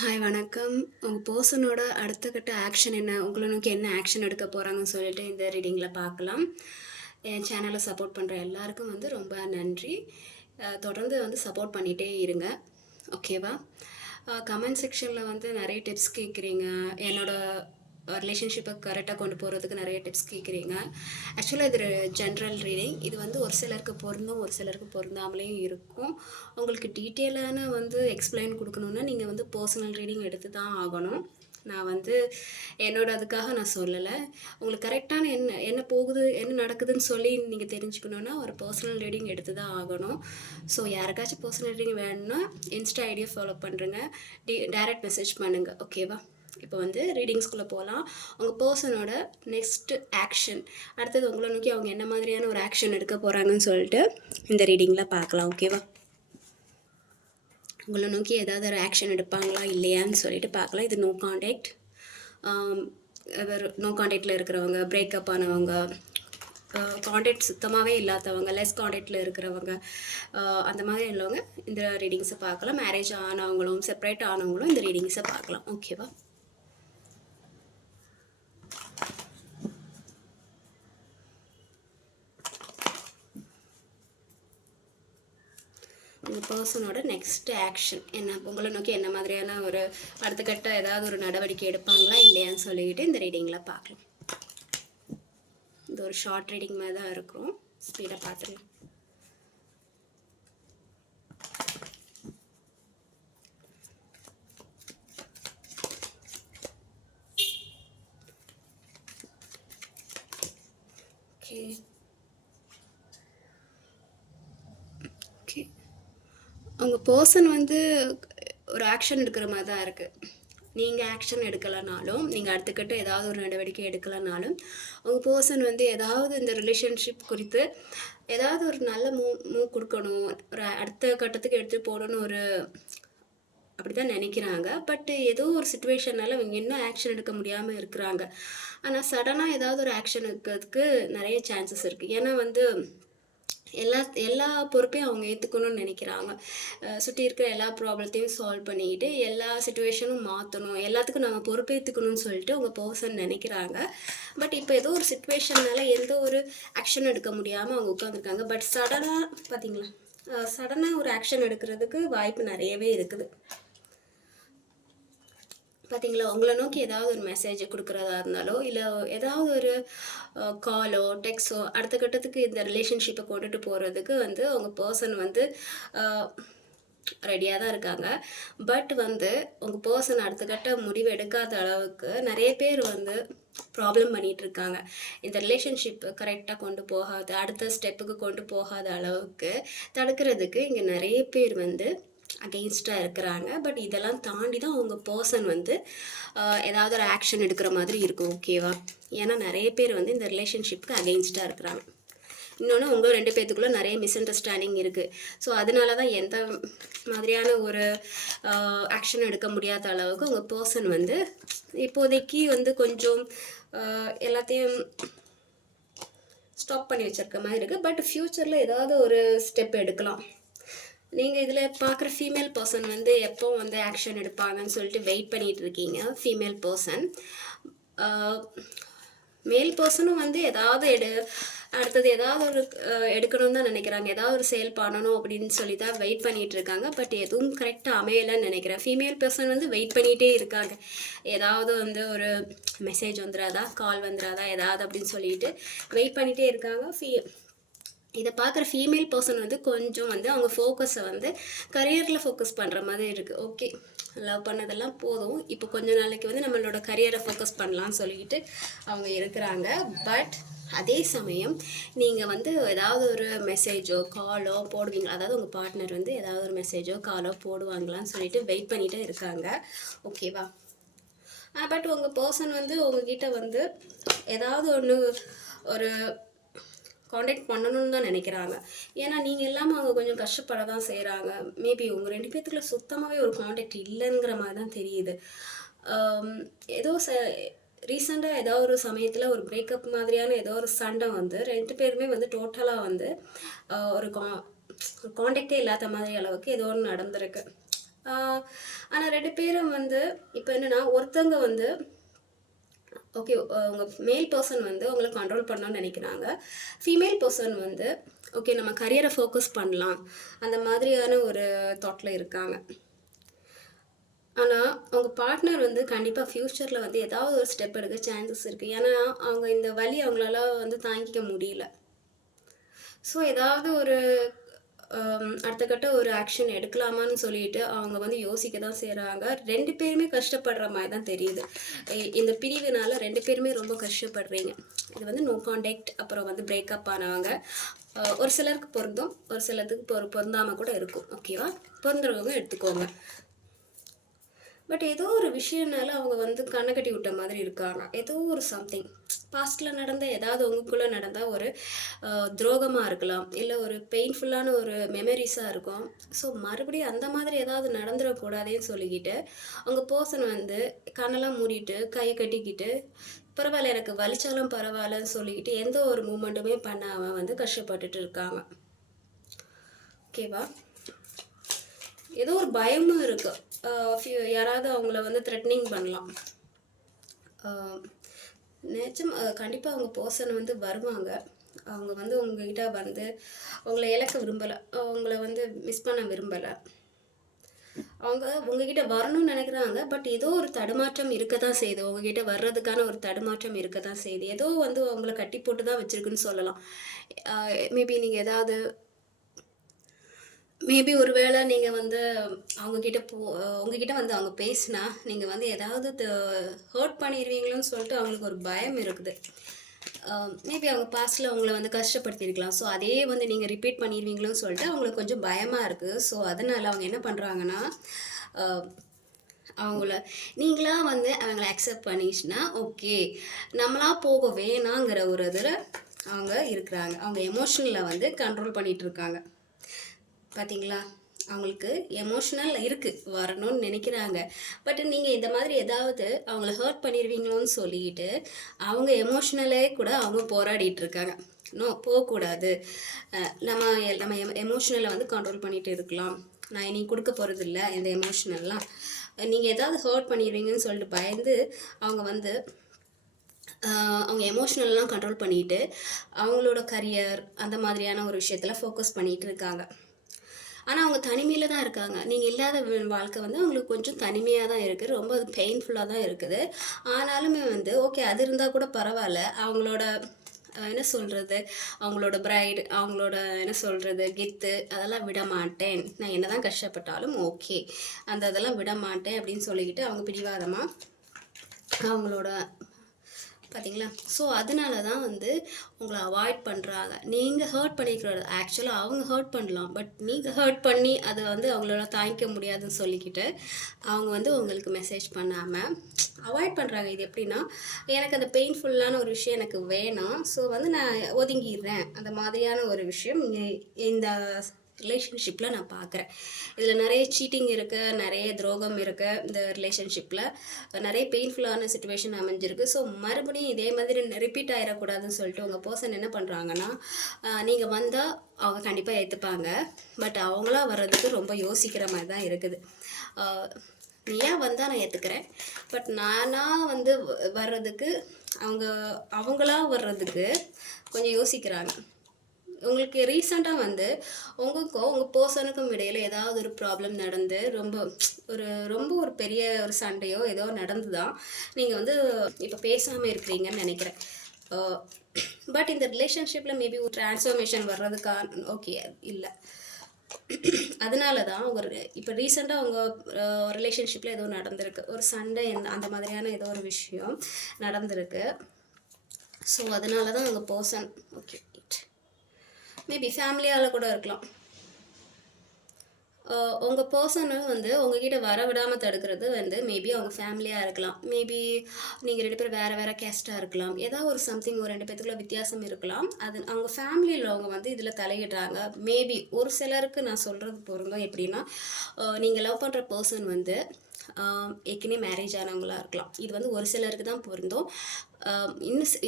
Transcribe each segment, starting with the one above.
Hi வணக்கம். உங்க பெர்சனோட அடுத்த கட்ட ஆக்ஷன் என்ன? உங்கள நோக்கி என்ன ஆக்ஷன் எடுக்க போறாங்கன்னு சொல்லிட்டு இந்த ரீடிங்கில பார்க்கலாம். என் சேனல சப்போர்ட் பண்ற எல்லாருக்கும் ரொம்ப நன்றி. தொடர்ந்து சப்போர்ட் பண்ணிட்டே இருங்க. ஓகேவா? கமெண்ட் செக்ஷன்ல நெறைய டிப்ஸ் கேட்குறீங்க. என்னோட ரிலேஷன்ஷிப்பை கரெக்டாக கொண்டு போகிறதுக்கு நிறைய டிப்ஸ் கேட்குறீங்க. ஆக்சுவலாக இது ஜென்ரல் ரீடிங். இது ஒரு சிலருக்கு பொருந்தும், ஒரு சிலருக்கு பொருந்தாமலேயும் இருக்கும். உங்களுக்கு டீட்டெயிலான எக்ஸ்பிளைன் கொடுக்கணுன்னா நீங்கள் பர்சனல் ரீடிங் எடுத்து தான் ஆகணும். நான் என்னோட அதுக்காக நான் சொல்லலை. உங்களுக்கு கரெக்டான என்ன போகுது, என்ன நடக்குதுன்னு சொல்லி நீங்கள் தெரிஞ்சுக்கணுன்னா ஒரு பர்சனல் ரீடிங் எடுத்து தான் ஆகணும். ஸோ யாருக்காச்சும் பர்சனல் ரீடிங் வேணும்னா இன்ஸ்டா ஐடியை ஃபாலோ பண்ணுறேங்க. டைரக்ட் மெசேஜ் பண்ணுங்கள். ஓகேவா? இப்போ ரீடிங்ஸ்குள்ளே போகலாம். உங்கள் பர்சனோட நெக்ஸ்ட் ஆக்ஷன், அடுத்தது உங்களை நோக்கி அவங்க என்ன மாதிரியான ஒரு ஆக்ஷன் எடுக்க போகிறாங்கன்னு சொல்லிட்டு இந்த ரீடிங்கில் பார்க்கலாம். ஓகேவா? உங்களை நோக்கி ஏதாவது ஒரு ஆக்ஷன் எடுப்பாங்களா இல்லையான்னு சொல்லிட்டு பார்க்கலாம். இது நோ கான்டாக்ட். நோ கான்டாக்டில் இருக்கிறவங்க, பிரேக்கப் ஆனவங்க, கான்டாக்ட் சுத்தமாகவே இல்லாதவங்க, லெஸ் கான்டாக்டில் இருக்கிறவங்க, அந்த மாதிரி உள்ளவங்க இந்த ரீடிங்ஸை பார்க்கலாம். மேரேஜ் ஆனவங்களும் செப்பரேட் ஆனவங்களும் இந்த ரீடிங்ஸை பார்க்கலாம். ஓகேவா? உங்கள் பர்சனோட நெக்ஸ்ட் ஆக்ஷன் என்ன, உங்களை நோக்கி என்ன மாதிரியான ஒரு அடுத்த கட்ட ஏதாவது ஒரு நடவடிக்கை எடுப்பாங்களா இல்லையான்னு சொல்லிக்கிட்டு இந்த ரீடிங்கில் பார்க்கலாம். இது ஒரு ஷார்ட் ரீடிங் மாதிரி தான் இருக்கும். ஸ்பீடாக பார்த்துக்கலாம். ஓகே ஓகே உங்கள் பர்சன் ஒரு ஆக்ஷன் எடுக்கிற மாதிரி தான் இருக்குது. நீங்கள் ஆக்ஷன் எடுக்கலைனாலும், நீங்கள் அடுத்துக்கிட்ட ஏதாவது ஒரு நடவடிக்கை எடுக்கலைனாலும், உங்கள் பர்சன் ஏதாவது இந்த ரிலேஷன்ஷிப் குறித்து ஏதாவது ஒரு நல்ல மூவ் கொடுக்கணும், ஒரு அடுத்த கட்டத்துக்கு எடுத்துகிட்டு போகணுன்னு அப்படி தான் நினைக்கிறாங்க. பட் ஏதோ ஒரு சுச்சுவேஷனால் அவங்க இன்னும் ஆக்ஷன் எடுக்க முடியாமல் இருக்கிறாங்க. ஆனால் சடனாக ஏதாவது ஒரு ஆக்ஷன் எடுக்கிறதுக்கு நிறைய சான்சஸ் இருக்குது. ஏன்னா எல்லா பொறுப்பையும் அவங்க ஏற்றுக்கணும்னு நினைக்கிறாங்க. சுற்றி இருக்கிற எல்லா ப்ராப்ளத்தையும் சால்வ் பண்ணிக்கிட்டு எல்லா சுச்சுவேஷனும் மாற்றணும், எல்லாத்துக்கும் நம்ம பொறுப்பேற்றுக்கணும்னு சொல்லிட்டு அவங்க பர்சன் நினைக்கிறாங்க. பட் இப்போ ஏதோ ஒரு சுச்சுவேஷனால் எந்த ஒரு ஆக்ஷன் எடுக்க முடியாமல் அவங்க உட்காந்துருக்காங்க. பட் சடனாக பார்த்தீங்களா, சடனாக ஒரு ஆக்ஷன் எடுக்கிறதுக்கு வாய்ப்பு நிறையவே இருக்குது. பார்த்தீங்களா, உங்களை நோக்கி ஏதாவது ஒரு மெசேஜ் கொடுக்குறதா இருந்தாலோ இல்லை ஏதாவது ஒரு காலோ டெக்ஸோ அடுத்த கட்டத்துக்கு இந்த ரிலேஷன்ஷிப்பை கொண்டுட்டு போகிறதுக்கு உங்கள் பர்சன் ரெடியாக தான் இருக்காங்க. பட் உங்கள் பர்சன் அடுத்த கட்ட முடிவு எடுக்காத அளவுக்கு நிறைய பேர் ப்ராப்ளம் பண்ணிகிட்ருக்காங்க. இந்த ரிலேஷன்ஷிப் கரெக்டாக கொண்டு போகாத, அடுத்த ஸ்டெப்புக்கு கொண்டு போகாத அளவுக்கு தடுக்கிறதுக்கு இங்கே நிறைய பேர் அகெயின்ஸ்டாக இருக்கிறாங்க. பட் இதெல்லாம் தாண்டி தான் உங்கள் பர்சன் ஏதாவது ஒரு ஆக்ஷன் எடுக்கிற மாதிரி இருக்கும். ஓகேவா? ஏன்னா நிறைய பேர் இந்த ரிலேஷன்ஷிப்புக்கு அகெயின்ஸ்டாக இருக்கிறாங்க. இன்னொன்று, உங்கள் 2 பேர்த்துக்குள்ளே நிறைய மிஸ் அண்டர்ஸ்டாண்டிங் இருக்குது. ஸோ அதனால தான் எந்த மாதிரியான ஒரு ஆக்ஷன் எடுக்க முடியாத அளவுக்கு உங்கள் பர்சன் இப்போதைக்கு கொஞ்சம் எல்லாத்தையும் ஸ்டாப் பண்ணி வச்சுருக்க மாதிரி இருக்குது. பட் ஃப்யூச்சரில் ஏதாவது ஒரு ஸ்டெப் எடுக்கலாம். நீங்கள் இதில் பார்க்குற ஃபீமேல் பர்சன் எப்போ ஆக்ஷன் எடுப்பாங்கன்னு சொல்லிட்டு வெயிட் பண்ணிகிட்டு இருக்கீங்க. ஃபீமேல் பர்சன், மேல் பர்சனும் ஏதாவது அடுத்தது ஏதாவது ஒரு எடுக்கணும்னு தான் நினைக்கிறாங்க. ஏதாவது ஒரு சேல் பண்ணணும் அப்படின்னு சொல்லி தான் வெயிட் பண்ணிகிட்டு இருக்காங்க. பட் எதுவும் கரெக்டாக அமையலைன்னு நினைக்கிறேன். ஃபீமேல் பர்சன் வெயிட் பண்ணிகிட்டே இருக்காங்க. ஏதாவது ஒரு மெசேஜ் வந்துடாதா, கால் வந்துடாதா, ஏதாவது அப்படின்னு சொல்லிட்டு வெயிட் பண்ணிகிட்டே இருக்காங்க. இதை பார்க்குற ஃபீமேல் பர்சன் கொஞ்சம் அவங்க ஃபோக்கஸை கரியரில் ஃபோக்கஸ் பண்ணுற மாதிரி இருக்குது. ஓகே, லவ் பண்ணதெல்லாம் போதும், இப்போ கொஞ்ச நாளைக்கு நம்மளோட கரியரை ஃபோக்கஸ் பண்ணலான்னு சொல்லிக்கிட்டு அவங்க இருக்கிறாங்க. பட் அதே சமயம் நீங்கள் ஏதாவது ஒரு மெசேஜோ காலோ போடுவீங்களா, அதாவது உங்கள் பார்ட்னர் ஏதாவது ஒரு மெசேஜோ காலோ போடுவாங்களான்னு சொல்லிட்டு வெயிட் பண்ணிகிட்டே இருக்காங்க. ஓகேவா? பட் உங்கள் பர்சன் உங்ககிட்ட ஏதாவது ஒரு காண்டாக்ட் பண்ணணும்னு தான் நினைக்கிறாங்க. ஏன்னா நீங்கள் இல்லாமல் அவங்க கொஞ்சம் கஷ்டப்பட தான் செய்கிறாங்க. மேபி உங்கள் 2 பேர்த்துக்குள்ள சுத்தமாகவே ஒரு காண்டாக்ட் இல்லைங்கிற மாதிரி தான் தெரியுது. ஏதோ ரீசெண்டாக ஏதோ ஒரு சமயத்தில் ஒரு பிரேக்கப் மாதிரியான ஏதோ ஒரு சண்டை 2 பேருமே டோட்டலாக ஒரு காண்டாக்டே இல்லாத மாதிரி அளவுக்கு ஏதோ ஒன்று நடந்திருக்கு. ஆனால் ஆனால் 2 பேரும் வந்து இப்போ என்னென்னா ஒருத்தவங்க வந்து ஓகே உங்கள் மேல் பர்சன் வந்து உங்களை கண்ட்ரோல் பண்ணணும்னு நினைக்கிறாங்க. ஃபீமேல் பர்சன் வந்து ஓகே நம்ம கரியரை ஃபோக்கஸ் பண்ணலாம் அந்த மாதிரியான ஒரு தாட்டில் இருக்காங்க. ஆனால் அவங்க பார்ட்னர் வந்து கண்டிப்பாக ஃப்யூச்சரில் வந்து ஏதாவது ஒரு ஸ்டெப் எடுக்க சான்சஸ் இருக்குது. ஏன்னா அவங்க இந்த வலி அவங்களால வந்து தாங்கிக்க முடியல. ஸோ ஏதாவது ஒரு அடுத்த கட்ட ஒரு ஆக்ஷன் எடுக்கலாமான்னு சொல்லிட்டு அவங்க வந்து யோசிக்க தான் செய்கிறாங்க. 2 பேருமே கஷ்டப்படுற மாதிரி தான் தெரியுது. இந்த பிரிவினால் 2 பேருமே ரொம்ப கஷ்டப்படுறீங்க. இது வந்து நோ கான்டாக்ட் அப்புறம் வந்து பிரேக்கப் ஆனவங்க. ஒரு சிலருக்கு பொருந்தும், ஒரு சிலருக்கு பொருந்தாமல் கூட இருக்கும். ஓகேவா? பொருந்துறவங்க எடுத்துக்கோங்க. பட் ஏதோ ஒரு விஷயம்னால அவங்க வந்து கண்ணை கட்டி விட்ட மாதிரி இருக்காங்க. ஏதோ ஒரு சம்திங் பாஸ்டில் நடந்த ஏதாவது உங்களுக்குள்ளே நடந்தால் ஒரு துரோகமாக இருக்கலாம், இல்லை ஒரு பெயின்ஃபுல்லான ஒரு மெமரிஸாக இருக்கும். ஸோ மறுபடியும் அந்த மாதிரி ஏதாவது நடந்துடக்கூடாதுன்னு சொல்லிக்கிட்டு அவங்க பர்சன் வந்து கண்ணெல்லாம் மூடிட்டு கையை கட்டிக்கிட்டு பரவாயில்ல எனக்கு வலிச்சாலும் பரவாயில்லன்னு சொல்லிக்கிட்டு எந்த ஒரு மூமெண்ட்டுமே பண்ணாமல் வந்து கஷ்டப்பட்டுட்டு இருக்காங்க. ஓகேவா? ஏதோ ஒரு பயமும் இருக்குது. யாராவது அவங்கள வந்து த்ரெட்னிங் பண்ணலாம். நிஜம் கண்டிப்பாக அவங்க பர்சன் வந்து வருவாங்க. அவங்க வந்து உங்ககிட்ட வந்து உங்களை இழக்க விரும்பலை, அவங்கள வந்து மிஸ் பண்ண விரும்பலை. அவங்க உங்ககிட்ட வரணும்னு நினைக்கிறாங்க. பட் ஏதோ ஒரு தடுமாற்றம் இருக்க தான் செய்யுது. உங்ககிட்ட வர்றதுக்கான ஒரு தடுமாற்றம் இருக்க தான் செய்யுது. ஏதோ வந்து அவங்கள கட்டி போட்டு தான் வச்சுருக்குன்னு சொல்லலாம். மேபி ஒரு வேளை நீங்கள் வந்து உங்ககிட்ட வந்து அவங்க பேசினா நீங்கள் வந்து ஏதாவது ஹர்ட் பண்ணிடுவீங்களோன்னு சொல்லிட்டு அவங்களுக்கு ஒரு பயம் இருக்குது. மேபி அவங்க பாஸ்டில் அவங்கள வந்து கஷ்டப்படுத்தியிருக்கலாம். ஸோ அதே வந்து நீங்கள் ரிப்பீட் பண்ணிடுவீங்களோன்னு சொல்லிட்டு அவங்களுக்கு கொஞ்சம் பயமாக இருக்குது. ஸோ அதனால் அவங்க என்ன பண்ணுறாங்கன்னா அவங்கள நீங்களாக வந்து அவங்கள அக்செப்ட் பண்ணிச்சுன்னா ஓகே நம்மளா போக வேணாங்கிற ஒரு இதில் அவங்க இருக்கிறாங்க. அவங்க எமோஷனலில் வந்து கண்ட்ரோல் பண்ணிகிட்ருக்காங்க. பார்த்தீங்களா? அவங்களுக்கு எமோஷ்னல் இருக்குது, வரணும்னு நினைக்கிறாங்க. பட் நீங்கள் இந்த மாதிரி ஏதாவது அவங்கள ஹர்ட் பண்ணிடுவீங்களோன்னு சொல்லிட்டு அவங்க எமோஷ்னலே கூட அவங்க போராடிட்டு இருக்காங்க. போகக்கூடாது, நம்ம எமோஷ்னலை வந்து கண்ட்ரோல் பண்ணிகிட்டு இருக்கலாம், நான் இனி கொடுக்க போகிறதில்ல இந்த எமோஷ்னல்லாம். நீங்கள் ஏதாவது ஹர்ட் பண்ணிடுவீங்கன்னு சொல்லிட்டு பயந்து அவங்க வந்து அவங்க எமோஷ்னல்லாம் கண்ட்ரோல் பண்ணிவிட்டு அவங்களோட கரியர் அந்த மாதிரியான ஒரு விஷயத்தில் ஃபோக்கஸ் பண்ணிகிட்டு இருக்காங்க. ஆனால் அவங்க தனிமையில் தான் இருக்காங்க. நீங்கள் இல்லாத வாழ்க்கை வந்து அவங்களுக்கு கொஞ்சம் தனிமையாக தான் இருக்குது, ரொம்ப அது பெயின்ஃபுல்லாக தான் இருக்குது. ஆனாலுமே வந்து ஓகே அது இருந்தால் கூட பரவாயில்ல. அவங்களோட என்ன சொல்கிறது, அவங்களோட பிரைடு, அவங்களோட என்ன சொல்கிறது கெத்து அதெல்லாம் விட மாட்டேன், நான் என்ன தான் கஷ்டப்பட்டாலும் ஓகே அந்த இதெல்லாம் விட மாட்டேன் அப்படின்னு சொல்லிக்கிட்டு அவங்க பிடிவாதமாக அவங்களோட பார்த்தீங்களா? ஸோ அதனால தான் வந்து உங்களை அவாய்ட் பண்ணுறாங்க. நீங்கள் ஹர்ட் பண்ணிக்கிறது ஆக்சுவலாக அவங்க ஹர்ட் பண்ணலாம், பட் நீங்கள் ஹர்ட் பண்ணி அதை வந்து அவங்களால தாங்கிக்க முடியாதுன்னு சொல்லிக்கிட்டு அவங்க வந்து உங்களுக்கு மெசேஜ் பண்ணாமல் அவாய்ட் பண்ணுறாங்க. இது எப்படின்னா, எனக்கு அந்த பெயின்ஃபுல்லான ஒரு விஷயம் எனக்கு வேணாம், ஸோ வந்து நான் ஒதுங்கிடுறேன். அந்த மாதிரியான ஒரு விஷயம் இந்த ரிலேஷன்ஷிப்பில் நான் பார்க்குறேன். இதில் நிறைய சீட்டிங் இருக்குது, நிறைய துரோகம் இருக்குது. இந்த ரிலேஷன்ஷிப்பில் நிறைய பெயின்ஃபுல்லான சுச்சுவேஷன் அமைஞ்சிருக்கு. ஸோ மறுபடியும் இதே மாதிரி ரிப்பீட் ஆகிடக்கூடாதுன்னு சொல்லிட்டு உங்கள் பர்சன் என்ன பண்ணுறாங்கன்னா, நீங்கள் வந்தால் அவங்க கண்டிப்பாக ஏற்றுப்பாங்க, பட் அவங்களா வர்றதுக்கு ரொம்ப யோசிக்கிற மாதிரி தான் இருக்குது. நீயா வந்தால் நான் ஏற்றுக்கிறேன், பட் நானாக வந்து வர்றதுக்கு அவங்களா வர்றதுக்கு கொஞ்சம் யோசிக்கிறாங்க. உங்களுக்கு ரீசெண்டாக வந்து உங்களுக்கும் உங்கள் பர்சனுக்கும் இடையில் ஏதாவது ஒரு ப்ராப்ளம் நடந்து ரொம்ப ஒரு பெரிய ஒரு சண்டையோ ஏதோ நடந்து தான் நீங்கள் வந்து இப்போ பேசாமல் இருக்கிறீங்கன்னு நினைக்கிறேன். பட் இந்த ரிலேஷன்ஷிப்பில் மேபி ஒரு ட்ரான்ஸ்ஃபர்மேஷன் வர்றதுக்கான ஓகே இல்லை. அதனால தான் இப்போ ரீசெண்டாக உங்கள் ரிலேஷன்ஷிப்பில் ஏதோ நடந்திருக்கு, ஒரு சண்டை அந்த மாதிரியான ஏதோ ஒரு விஷயம் நடந்திருக்கு. ஸோ அதனால தான் உங்கள் பர்சன் ஓகே மேபி ஃபேமிலியால் கூட இருக்கலாம். உங்கள் பர்சனும் வந்து உங்ககிட்ட வர விடாமல் தடுக்கிறது வந்து மேபி அவங்க ஃபேமிலியாக இருக்கலாம், மேபி நீங்கள் 2 பேரும் வேறு கேஸ்ட்டாக இருக்கலாம், ஏதாவது ஒரு சம்திங் ஒரு 2 பேத்துக்குள்ள வித்தியாசம் இருக்கலாம். அது அவங்க ஃபேமிலியில் அவங்க வந்து இதில் தலையிடுறாங்க. மேபி ஒரு சிலருக்கு நான் சொல்கிறது பொருந்தும். எப்படின்னா, நீங்கள் லவ் பண்ணுற பர்சன் வந்து ஏற்கனவே மேரேஜ் ஆனவங்களாக இருக்கலாம். இது வந்து ஒரு சிலருக்கு தான் பொருந்தும்.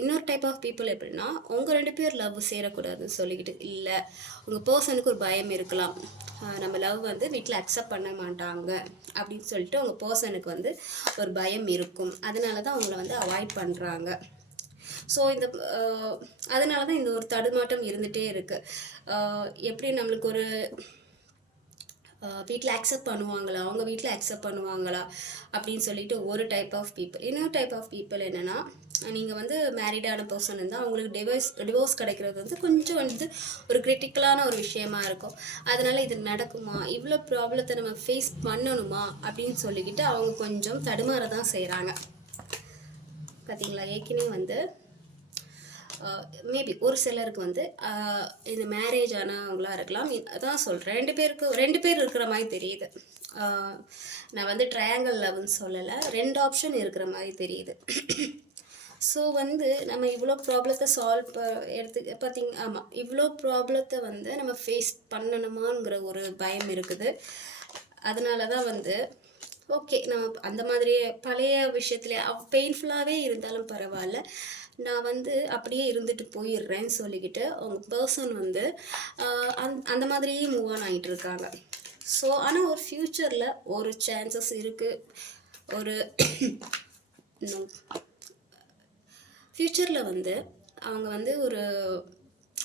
இன்னொரு டைப் ஆஃப் பீப்புள் எப்படின்னா, உங்கள் 2 பேர் லவ் சேரக்கூடாதுன்னு சொல்லிக்கிட்டு, இல்லை உங்கள் பர்சனுக்கு ஒரு பயம் இருக்கலாம். நம்ம லவ் வந்து வீட்டில் அக்செப்ட் பண்ண மாட்டாங்க அப்படின்னு சொல்லிட்டு உங்கள் பர்சனுக்கு வந்து ஒரு பயம் இருக்கும். அதனால தான் அவங்கள வந்து அவாய்ட் பண்ணுறாங்க. ஸோ அதனால தான் இந்த ஒரு தடுமாட்டம் இருந்துகிட்டே இருக்குது. எப்படி நம்மளுக்கு ஒரு வீட்டில் அக்செப்ட் பண்ணுவாங்களா, அவங்க வீட்டில் அக்செப்ட் பண்ணுவாங்களா அப்படின்னு சொல்லிட்டு ஒரு டைப் ஆஃப் பீப்புள். இன்னொரு டைப் ஆஃப் பீப்புள் என்னென்னா, நீங்கள் வந்து மேரிடான பர்சன் இருந்தால் அவங்களுக்கு டிவோர்ஸ் கிடைக்கிறது வந்து கொஞ்சம் வந்து ஒரு கிரிட்டிக்கலான ஒரு விஷயமா இருக்கும். அதனால் இது நடக்குமா, இவ்வளோ ப்ராப்ளத்தை நம்ம ஃபேஸ் பண்ணணுமா அப்படின்னு சொல்லிக்கிட்டு அவங்க கொஞ்சம் தடுமாற தான் செய்கிறாங்க. பார்த்தீங்களா, ஏற்கனவே வந்து மேபி ஒரு சிலருக்கு வந்து இந்த மேரேஜ் ஆனவங்களாக இருக்கலாம். அதான் சொல்கிறேன், 2 பேர் இருக்கிற மாதிரி தெரியுது. நான் வந்து ட்ரையாங்கிள் லவ்னு சொல்லலை, 2 ஆப்ஷன் இருக்கிற மாதிரி தெரியுது. ஸோ வந்து நம்ம இவ்வளோ ப்ராப்ளத்தை ஆமாம், இவ்வளோ ப்ராப்ளத்தை வந்து நம்ம ஃபேஸ் பண்ணணுமாங்கிற ஒரு பயம் இருக்குது. அதனால தான் வந்து ஓகே, நம்ம அந்த மாதிரியே பழைய விஷயத்துல பெயின்ஃபுல்லாகவே இருந்தாலும் பரவாயில்ல, நான் வந்து அப்படியே இருந்துட்டு போயிடுறேன்னு சொல்லிக்கிட்டு அவங்க பர்சன் வந்து அந்த மாதிரியே மூவ் ஆன் ஆகிட்டு இருக்காங்க. ஸோ ஆனால் ஒரு ஃப்யூச்சரில் ஒரு சான்சஸ் இருக்குது. ஒரு ஃப்யூச்சரில் வந்து அவங்க வந்து ஒரு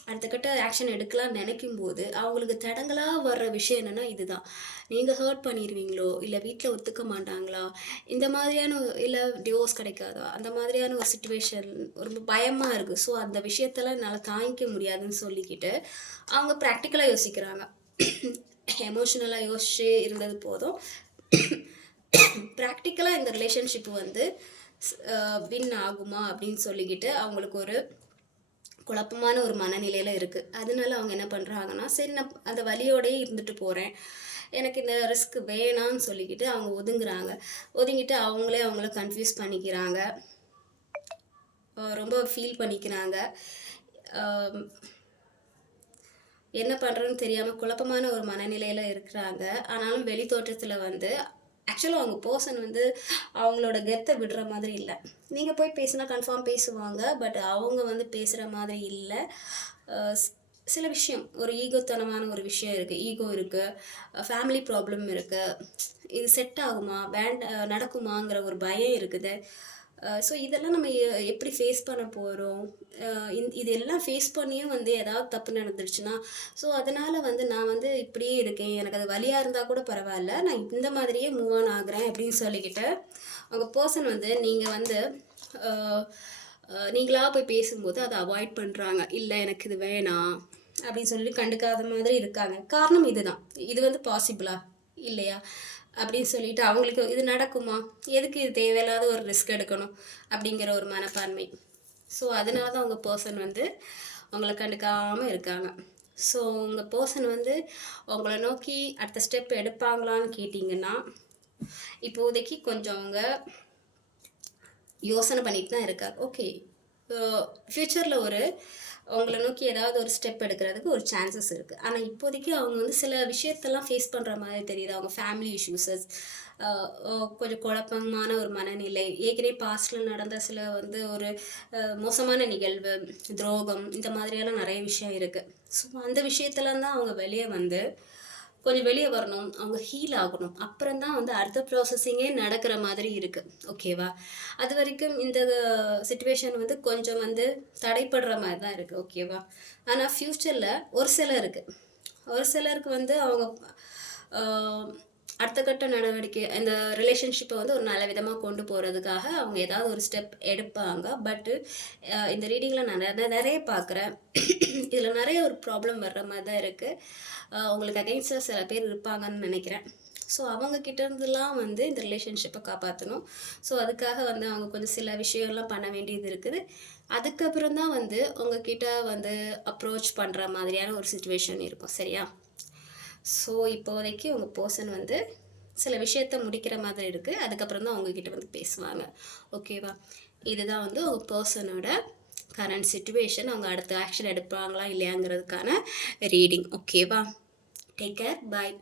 அடுத்த கட்ட ஆக்ஷன் எடுக்கலாம்னு நினைக்கும் போது அவங்களுக்கு தடங்களாக வர்ற விஷயம் என்னென்னா, இதுதான், நீங்கள் ஹர்ட் பண்ணிடுவீங்களோ, இல்லை வீட்டில் ஒத்துக்க மாட்டாங்களா, இந்த மாதிரியான, இல்லை டிவோர்ஸ் கிடைக்காதா, அந்த மாதிரியான ஒரு சுச்சுவேஷன் ரொம்ப பயமாக இருக்குது. ஸோ அந்த விஷயத்தெல்லாம் என்னால் தாங்கிக்க முடியாதுன்னு சொல்லிக்கிட்டு அவங்க ப்ராக்டிக்கலாக யோசிக்கிறாங்க. எமோஷ்னலாக யோசிச்சு இருந்தது போதும், ப்ராக்டிக்கலாக இந்த ரிலேஷன்ஷிப் வந்து வின் ஆகுமா அப்படின்னு சொல்லிக்கிட்டு அவங்களுக்கு ஒரு குழப்பமான ஒரு மனநிலையில் இருக்குது. அதனால அவங்க என்ன பண்ணுறாங்கன்னா, சரி நான் அந்த வலியோடையே இருந்துட்டு போகிறேன், எனக்கு இந்த ரிஸ்க் வேணான்னு சொல்லிக்கிட்டு அவங்க ஒதுங்கிட்டு அவங்கள கன்ஃபியூஸ் பண்ணிக்கிறாங்க, ரொம்ப ஃபீல் பண்ணிக்கிறாங்க. என்ன பண்ணுறதுன்னு தெரியாமல் குழப்பமான ஒரு மனநிலையில் இருக்கிறாங்க. ஆனாலும் வெளி தோற்றத்தில் வந்து ஆக்சுவலாக அவங்க பர்சன் வந்து அவங்களோட கெத்தை விடுற மாதிரி இல்லை. நீங்கள் போய் பேசினா கன்ஃபார்ம் பேசுவாங்க, பட் அவங்க வந்து பேசுகிற மாதிரி இல்லை. சில விஷயம், ஒரு ஈகோத்தனமான ஒரு விஷயம் இருக்குது, ஈகோ இருக்குது, ஃபேமிலி ப்ராப்ளம் இருக்குது, இது செட் ஆகுமா நடக்குமாங்கிற ஒரு பயம் இருக்குது. ஸோ இதெல்லாம் நம்ம எப்படி ஃபேஸ் பண்ண போகிறோம்? இதெல்லாம் ஃபேஸ் பண்ணியும் வந்து ஏதாவது தப்பு நடந்துருச்சுன்னா, ஸோ அதனால் வந்து நான் வந்து இப்படியே இருக்கேன், எனக்கு அது வலியாக இருந்தால் கூட பரவாயில்ல, நான் இந்த மாதிரியே மூவ் ஆன் ஆகுறேன் அப்படின்னு சொல்லிக்கிட்டு அவங்க பர்சன் வந்து நீங்கள் வந்து நீங்களாக போய் பேசும்போது அதை அவாய்ட் பண்ணுறாங்க. இல்லை எனக்கு இது வேணாம் அப்படின்னு சொல்லி கண்டுக்காத மாதிரி இருக்காங்க. காரணம் இதுதான், இது வந்து பாசிபிளா இல்லையா அப்படின்னு சொல்லிட்டு அவங்களுக்கு இது நடக்குமா, எதுக்கு இது தேவையில்லாத ஒரு ரிஸ்க் எடுக்கணும் அப்படிங்கிற ஒரு மனப்பான்மை. ஸோ அதனால தான் உங்கள் பர்சன் வந்து உங்களை கண்டுக்காமல் இருக்காங்க. ஸோ உங்கள் பர்சன் வந்து உங்களை நோக்கி அடுத்த ஸ்டெப் எடுப்பாங்களான்னு கேட்டிங்கன்னா, இப்போதைக்கு கொஞ்சம் அவங்க யோசனை பண்ணிட்டு தான் இருக்காங்க. ஓகே, ஃப்யூச்சரில் உங்களை நோக்கி ஏதாவது ஒரு ஸ்டெப் எடுக்கிறதுக்கு ஒரு சான்சஸ் இருக்குது. ஆனால் இப்போதைக்கு அவங்க வந்து சில விஷயத்தெல்லாம் ஃபேஸ் பண்ணுற மாதிரி தெரியுது. அவங்க ஃபேமிலி இஷ்யூஸஸ், கொஞ்சம் குழப்பமான ஒரு மனநிலை, ஏற்கனவே பாஸ்டில் நடந்த சில வந்து ஒரு மோசமான நிகழ்வு, துரோகம், இந்த மாதிரியெல்லாம் நிறைய விஷயம் இருக்குது. ஸோ அந்த விஷயத்துலாம் தான் அவங்க கொஞ்சம் வெளியே வரணும், அவங்க ஹீல் ஆகணும். அப்புறம் தான் வந்து அடுத்த ப்ராசஸிங்கே நடக்கிற மாதிரி இருக்குது. ஓகேவா, அது வரைக்கும் இந்த சிச்சுவேஷன் வந்து கொஞ்சம் வந்து தடைப்படுற மாதிரி தான் இருக்குது. ஓகேவா, ஆனால் ஃப்யூச்சரில் ஒரு சிலருக்கு வந்து அவங்க அடுத்த கட்ட நடவடிக்கை இந்த ரிலேஷன்ஷிப்பை வந்து ஒரு நல்ல விதமாக கொண்டு போகிறதுக்காக அவங்க ஏதாவது ஒரு ஸ்டெப் எடுப்பாங்க. பட்டு இந்த ரீடிங்கில் நான் நிறைய பார்க்குறேன், இதில் நிறைய ஒரு ப்ராப்ளம் வர்ற மாதிரி தான் இருக்குது. உங்களுக்கு அகெயின்ஸ்டாக சில பேர் இருப்பாங்கன்னு நினைக்கிறேன். ஸோ அவங்கக்கிட்ட இருந்துலாம் வந்து இந்த ரிலேஷன்ஷிப்பை காப்பாற்றணும். ஸோ அதுக்காக வந்து அவங்க கொஞ்சம் சில விஷயங்கள்லாம் பண்ண வேண்டியது இருக்குது. அதுக்கப்புறம் தான் வந்து உங்ககிட்ட வந்து அப்ரோச் பண்ணுற மாதிரியான ஒரு சிச்சுவேஷன் இருக்கும். சரியா, ஸோ இப்போதைக்கு உங்கள் பர்சன் வந்து சில விஷயத்த முடிக்கிற மாதிரி இருக்குது. அதுக்கப்புறம் தான் உங்ககிட்ட வந்து பேசுவாங்க. ஓகேவா, இதுதான் வந்து உங்கள் பர்சனோட கரண்ட் சிச்சுவேஷன். அவங்க அடுத்த ஆக்ஷன் எடுப்பாங்களா இல்லையாங்கிறதுக்கான ரீடிங். ஓகேவா, டேக் கேர், பாய்.